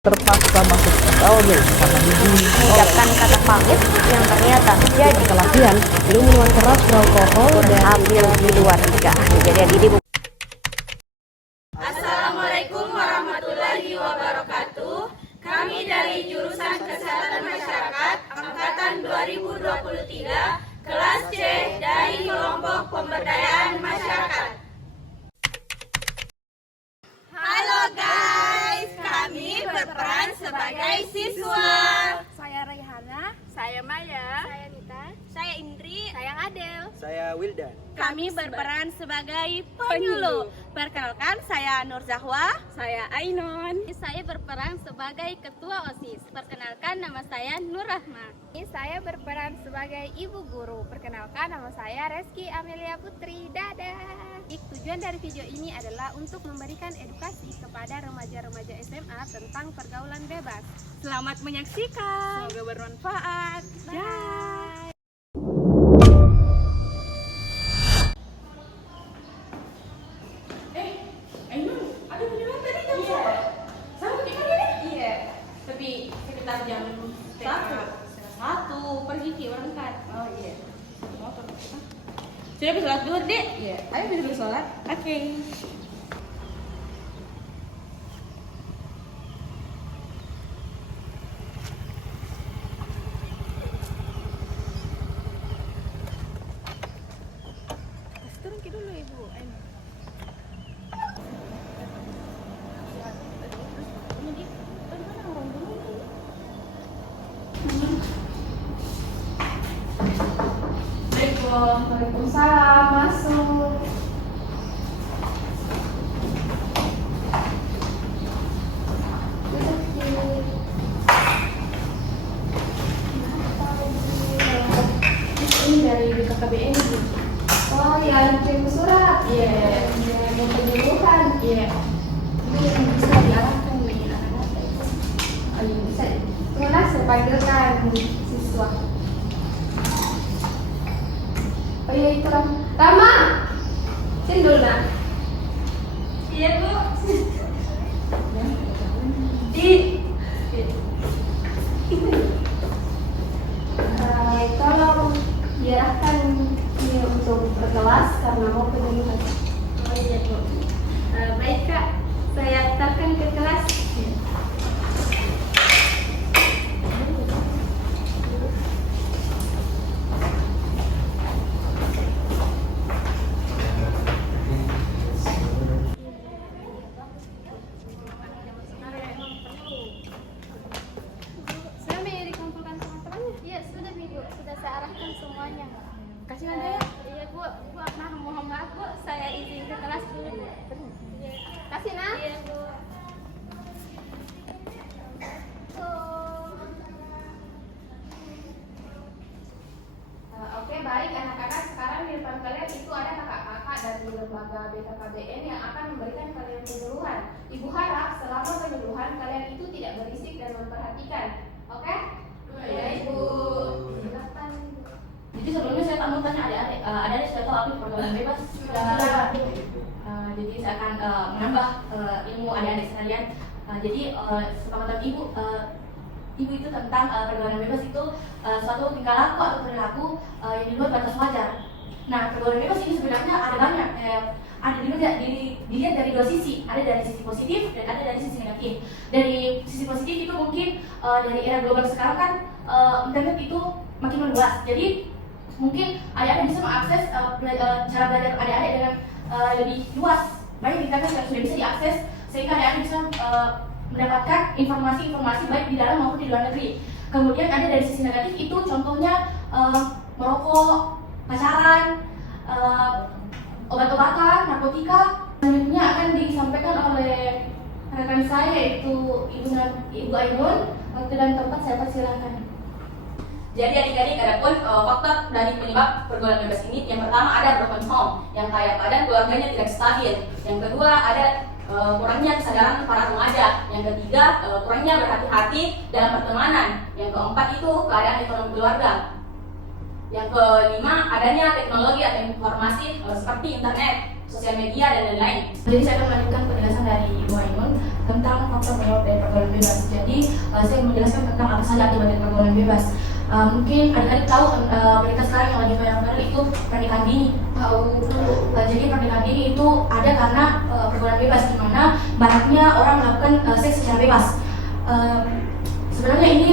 Terpaksa masuk SLB karena dibully mengucapkan kata pamit yang ternyata jadi kelahiran, minum minuman keras beralkohol dan hamil di luar nikah. Kejadian ini Assalamualaikum warahmatullahi wabarakatuh. Kami dari jurusan Kesehatan Masyarakat angkatan 2023 kelas C dari kelompok pemberdayaan masyarakat. Halo guys, kami berperan sebagai siswa. Saya Raihana, Saya Maya, saya Nita, saya Indri, saya Adel. Saya Wildan. kami berperan sebagai penyuluh. Perkenalkan, saya Nur Zahwa, saya Ainon. Saya berperan sebagai ketua OSIS. Perkenalkan, nama saya Nur Rahma. Saya berperan sebagai ibu guru. Perkenalkan, nama saya Reski Amelia Putri. Dadah. Tujuan dari video ini adalah untuk memberikan edukasi kepada remaja-remaja SMA tentang pergaulan bebas. Selamat menyaksikan. Semoga bermanfaat. Bye. Tapi sekitar jam 1 pergi ke berangkat. Oh iya. Sudah bisa sholat dulu, Dek? Iya. Ayo bisa sholat. Oke. Turun ke dulu ibu. Ayo. Waalaikumsalam, masuk. Ini dari BKKBN. Oh ya, kirim surat. Iya. Mau penyuluhan. Iya. Ini yang bisa diarahkan nih anak-anak. Oh iya bisa. Tunggu saya panggilkan siswa. Oh iya itu Rama. Sini dulu nak. Iya, Bu. Tolong diarahkan ini untuk berkelas karena mau penyuluhan. Oh iya Bu. Baik Kak, saya antarkan ke kelas. Sudah Mei dikumpulkan teman-temannya? Iya sudah Bu, sudah saya arahkan semuanya. Kasih Anda ya. Iya Bu, mohon maaf Bu, saya izin ke kelas dulu. Iya. Kasih nak. Iya Bu. Oke baik anak-anak, sekarang di depan kalian itu ada kakak-kakak dari lembaga BKKBN yang akan memberikan kalian penyuluhan. Ibu harap selama penyuluhan kalian itu tidak berisik dan memperhatikan. Oke? Ya Ibu. Silakan. Jadi sebelumnya saya tak mau tanya adik-adik, adik-adik sudah tahu apa pergaulan bebas? Sudah. Jadi saya akan menambah ilmu adik-adik sekalian. Jadi sepengetahuan ibu, ibu itu tentang pergaulan bebas itu suatu tingkah laku atau perilaku yang di luar batas wajar. Nah, pergaulan bebas ini sebenarnya ada banyak, ada dilihat dari dua sisi, ada dari sisi positif dan ada dari sisi negatif. Dari sisi positif itu mungkin dari era global sekarang kan internet itu makin meluas, jadi mungkin adik-adik bisa mengakses cara belajar adik-adik dengan lebih luas, banyak internet yang sudah bisa diakses sehingga adik-adik bisa mendapatkan informasi-informasi baik di dalam maupun di luar negeri. Kemudian ada dari sisi negatif itu contohnya merokok, pacaran, obat-obatan, narkotika. Selanjutnya akan disampaikan oleh rekan saya yaitu Ibu Ainun. Waktu dan tempat saya persilahkan. Jadi adik-adik ada pun faktor dari penyebab pergaulan bebas ini. Yang pertama ada broken home, yang kaya padan keluarganya tidak stabil. Yang kedua ada kurangnya kesadaran para remaja. Yang ketiga kurangnya berhati-hati dalam pertemanan. Yang keempat itu keadaan ekonomi keluarga. Yang kelima adanya teknologi atau informasi seperti internet, sosial media dan lain-lain. Jadi saya akan melanjutkan penjelasan dari Ibu Ainun tentang faktor penyebab dari pergaulan bebas. Jadi saya menjelaskan tentang apa saja akibat dari pergaulan bebas. Mungkin adik-adik tahu berita sekarang yang lagi viral itu pernikahan dini. Jadi pernikahan dini itu ada karena pergaulan bebas, di mana banyaknya orang melakukan seks secara bebas. Sebenarnya ini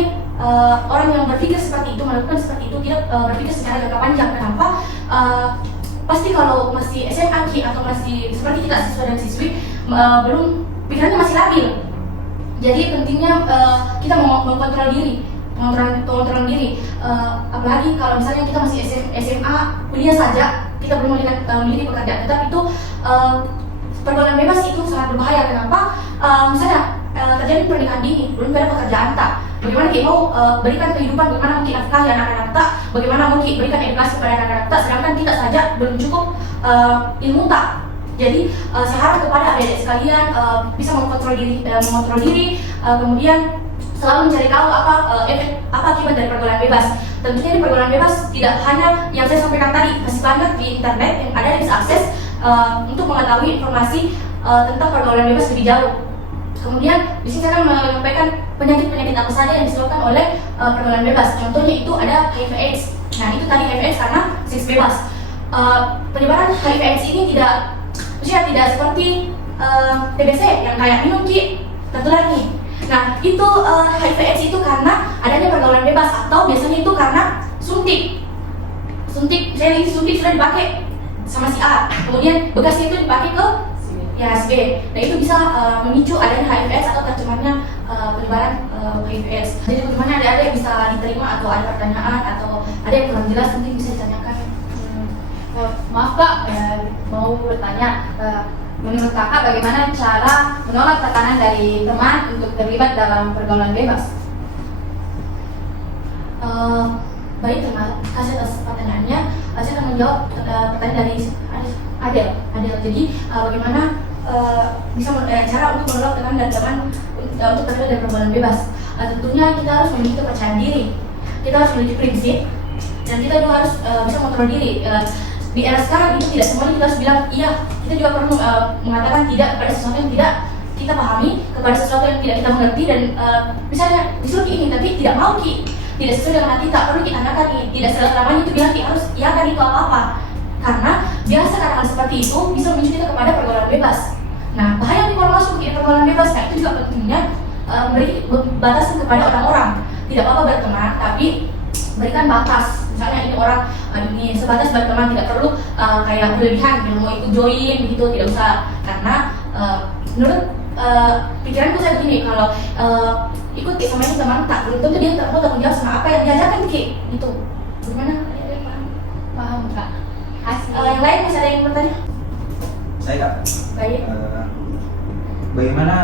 orang yang berpikir seperti itu, melakukan seperti itu tidak berpikir secara jangka panjang. Kenapa? Pasti kalau masih SMA atau masih seperti kita siswa dan siswi belum, pikirannya masih labil. Jadi pentingnya kita mengontrol diri, mengontrol diri. Apalagi kalau misalnya kita masih SMA, kuliah saja, kita belum memiliki pekerjaan tetap, itu pergaulan bebas itu sangat berbahaya. Kenapa? Misalnya terjadi pernikahan dini, belum ada pekerjaan tak. Bagaimana kita mau berikan kehidupan, bagaimana mungkin nafkahi anak-anak tak, bagaimana mungkin berikan edukasi kepada anak-anak tak, sedangkan kita saja belum cukup ilmu tak. Jadi saya harap kepada adik-adik sekalian bisa mengontrol diri, kemudian selalu mencari tahu apa akibat dari pergaulan bebas. Tentunya di pergaulan bebas tidak hanya yang saya sampaikan tadi, masih banyak di internet yang ada bisa akses untuk mengetahui informasi tentang pergaulan bebas lebih jauh. Kemudian di sini saya akan menyampaikan penyakit-penyakit apa saja yang disebabkan oleh pergaulan bebas. Contohnya itu ada HIV/AIDS. Nah itu tadi HIV/AIDS karena seks bebas. Penyebaran HIV/AIDS ini tidak seperti TBC yang kayak minum tertular nih. Nah itu HIV/AIDS itu karena adanya pergaulan bebas, atau biasanya itu karena suntik. Misalnya ini suntik sudah dipakai sama si A, kemudian bekasnya itu dipakai ke si B. Nah itu bisa memicu adanya HIV/AIDS atau tercemarnya penyebaran HIV/AIDS. Jadi bagaimana ada yang bisa diterima atau ada pertanyaan atau ada yang kurang jelas mungkin bisa ditanyakan. Maaf Kak, mau bertanya, menurut Kakak bagaimana cara menolak tekanan dari teman untuk terlibat dalam pergaulan bebas? Baik, terima kasih atas pertanyaannya. Saya akan menjawab pertanyaan dari Adel. Jadi bagaimana bisa cara untuk menolak tekanan dari teman untuk terlibat dari pergaulan bebas? Tentunya kita harus memiliki kepercayaan diri, kita harus memiliki prinsip, dan kita juga harus bisa mengontrol diri. Di era sekarang itu tidak semuanya kita harus bilang iya, kita juga perlu mengatakan tidak kepada sesuatu yang tidak kita pahami, kepada sesuatu yang tidak kita mengerti, dan misalnya disuruh ini tapi tidak mau tidak sesuai dengan hati, tak perlu kita tanyakan tidak selamanya itu bilang harus iya kan itu apa-apa, karena biasa hal seperti itu bisa memicu kita kepada pergaulan bebas. Nah bahaya kalau masuk ke pergaulan bebas, nah itu juga pentingnya memberi batasan kepada orang-orang. Tidak apa-apa berteman, tapi berikan batas. Misalnya ini orang ini sebatas berteman, tidak perlu kayak berlebihan, mau ikut join begitu, tidak usah. Karena menurut pikiranku saya begini, kalau ikut sama ini teman tak belum tentu dia tanggung jawab sama apa yang diajarkan gitu. Bagaimana? Paham Kak. Yang lain masih ada yang bertanya? Saya Kak. Baik. Bagaimana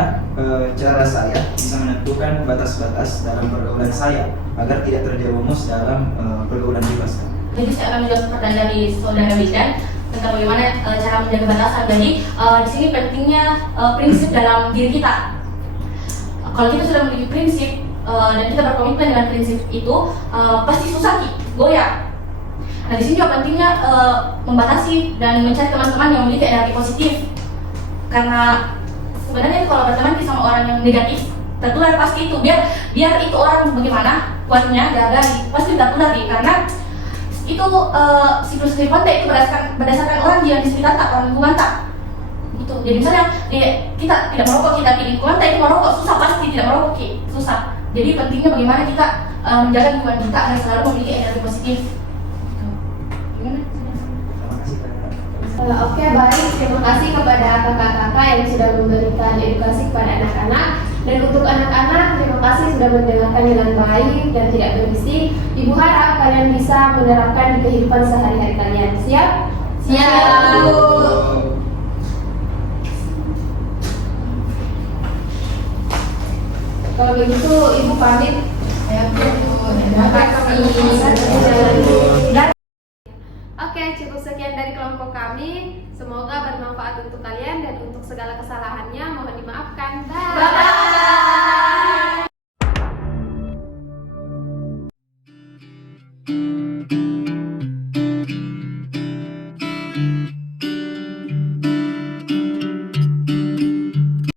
cara saya bisa menentukan batas-batas dalam pergaulan saya agar tidak terjerumus dalam pergaulan bebas? Jadi saya akan menjawab pertanyaan dari saudara Wildan tentang bagaimana cara menjaga batasan. Jadi di sini pentingnya prinsip dalam diri kita. Kalau kita sudah memiliki prinsip dan kita berkomitmen dengan prinsip itu, pasti susah goyah. Nah di sini juga pentingnya membatasi dan mencari teman-teman yang memiliki energi positif. Karena sebenarnya kalau berteman sama orang yang negatif, tertular pasti itu. Biar itu orang bagaimana kuatnya gagal, pasti tertular karena itu siklus kehidupan itu berdasarkan orang yang di sekitar tak, orang lingkungan tak. Gitu. Jadi misalnya kita tidak merokok, kita di lingkungan tak itu merokok, susah pasti tidak merokok, susah. Jadi pentingnya bagaimana kita menjaga lingkungan kita agar selalu memiliki energi positif. Oke, baik. Terima kasih kepada kakak-kakak yang sudah memberikan edukasi kepada anak-anak. Dan untuk anak-anak, terima kasih sudah mendengarkan dengan baik dan tidak berisik. Ibu harap kalian bisa menerapkan di kehidupan sehari-hari kalian. Siap? Siap. Kalau begitu, Ibu pamit. Terima kasih. Oke, cukup sekian dari kelompok kami. Semoga bermanfaat untuk kalian dan untuk segala kesalahannya mohon dimaafkan. Bye.